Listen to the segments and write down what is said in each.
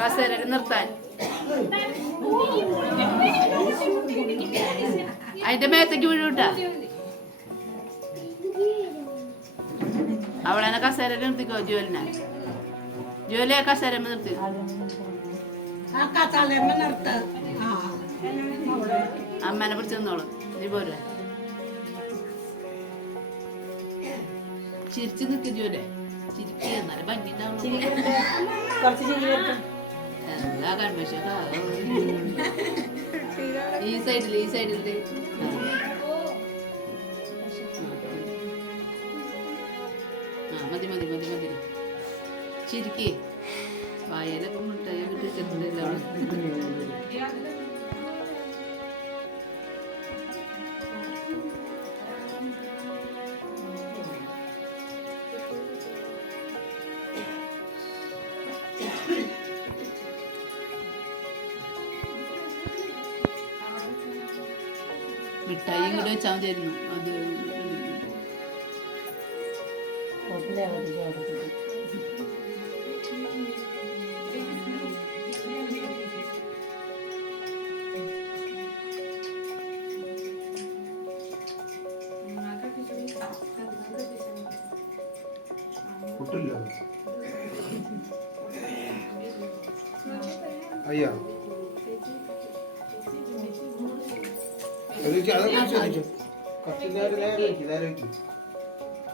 കസേരയിൽ നിർത്താൻ അതിന്റെ മേത്തേക്ക് വീഴൂട്ടാ. അവളെന്നെ കസേരയിൽ നിർത്തിക്കോ. ജോലിയെ കസേര നിർത്തി. അമ്മേനെ പിടിച്ച് നിന്നോളൂ. നീ പോരെ ചിരിച്ചു നിൽക്ക് ജോലി. ചിരിക്കുക എന്നാലും ഭംഗിണ്ടാവുള്ളൂ. എന്താ കൺമേഷൻ ഈ സൈഡിൽ മതി ചിരിക്കേ. വായലൊക്കെ മുട്ടായി കിട്ടിച്ചിട്ടില്ല. മിഠായി കൂടെ വെച്ചാൽ മതിയായിരുന്നു. അത് അയ്യാ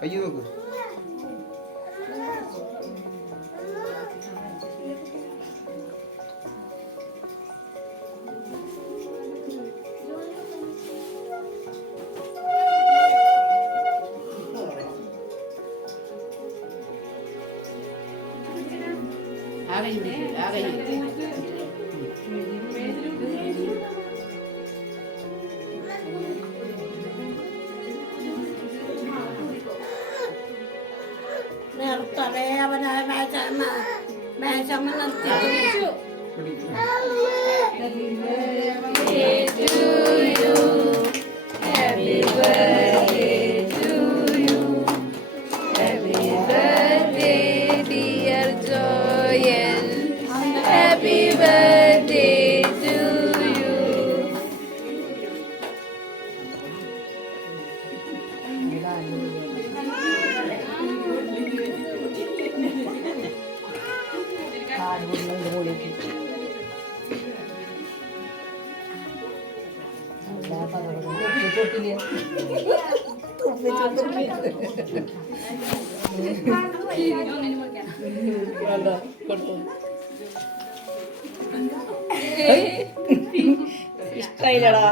കയ്യ് നോക്ക്. ഇഷ്ടമായില്ലടാ.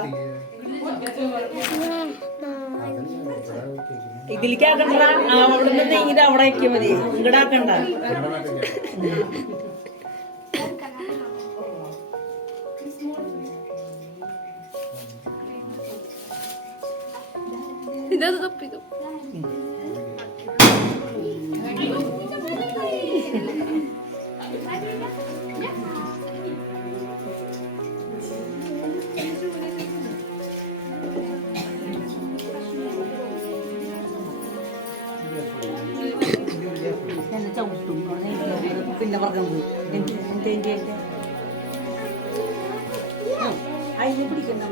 ഇതിലേക്ക് ആക്കണ്ട. അവിടുന്ന് നീങ്ങിട്ട് അവിടെ ആക്കിയാ മതി. ഇങ്ങടെ ആക്കണ്ട. ഇതത് തപ്പിക്കും. പിന്നെ പറഞ്ഞത് അതിനെ പിടിക്കണ്ട.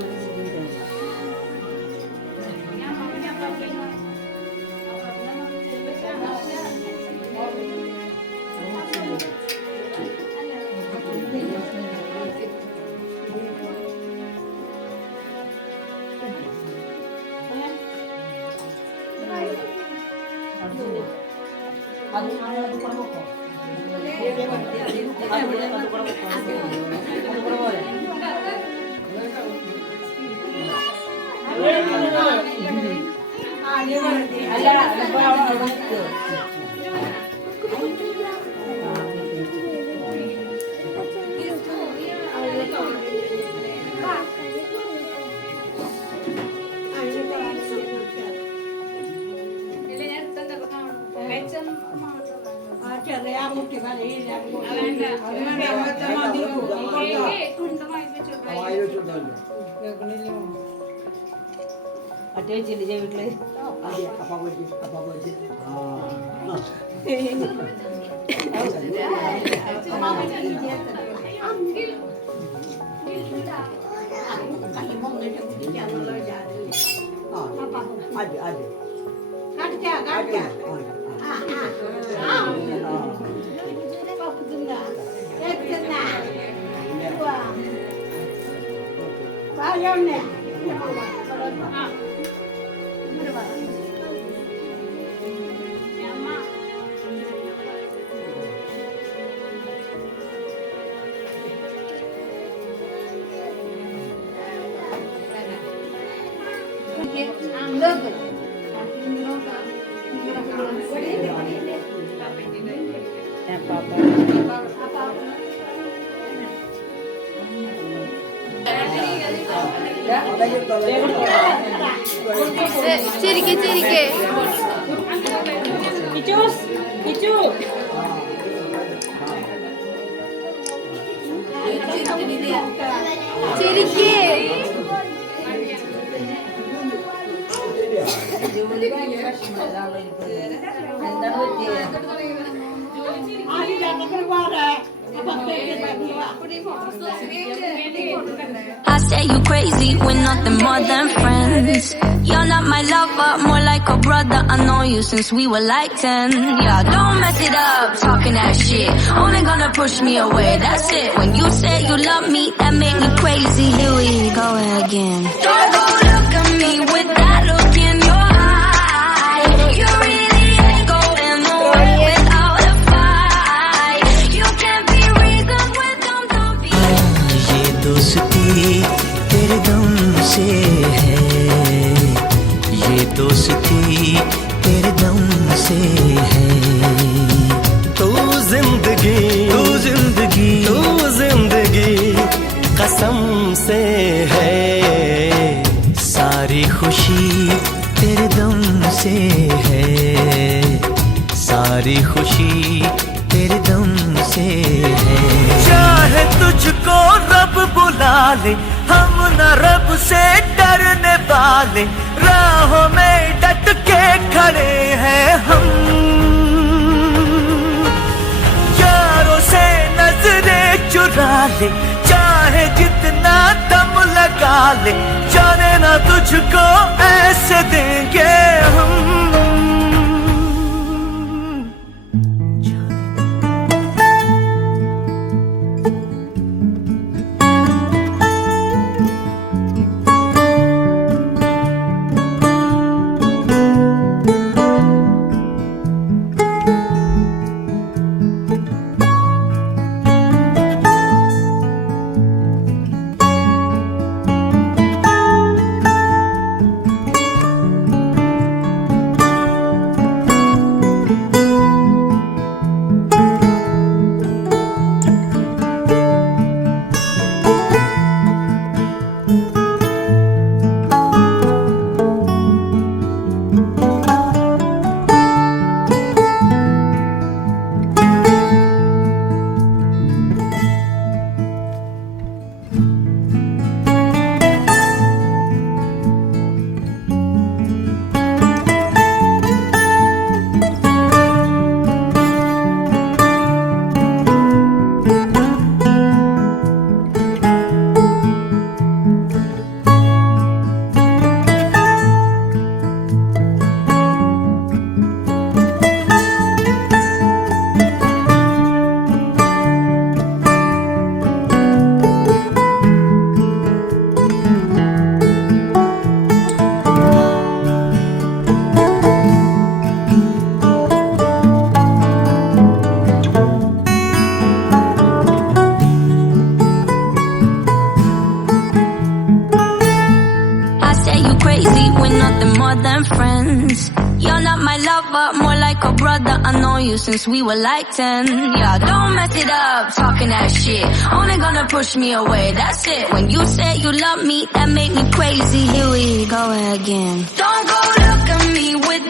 പട്ടി വെച്ചില്ലേ വീട്ടില്? ചിരിക്കെ ചിരിക്കെ ചിരിക്കെ I say you crazy, we're nothing more than friends. You're not my lover, more like a brother. I know you since we were like 10. Yeah, don't mess it up, talking that shit. Only gonna push me away, that's it. When you say you love me, that make me crazy. Here we go again. Don't go look at me with that look in your eye. You really ain't going nowhere without a fight. You can't be reasoned with, don't be. ये दोस्ती तेरे दम से है, ये दोस्ती तेरे दम से है। तू जिंदगी तू जिंदगी तू जिंदगी कसम से है, सारी खुशी तेरे दम से है, सारी खुशी तेरे दम से है। चाहे तुझको रब बुला ले, हम न रब से डरने वाले, राहों में डट के खड़े हैं हम। यारों से नजरें चुरा ले, चाहे जितना दम लगा ले, जाने ना तुझको ऐसे देंगे हम। You're not my lover, more like a brother. I know you since we were like 10. Yeah, don't mess it up, talking that shit. Only gonna push me away, that's it. When you say you love me, that make me crazy. Here we go again. Don't go look at me with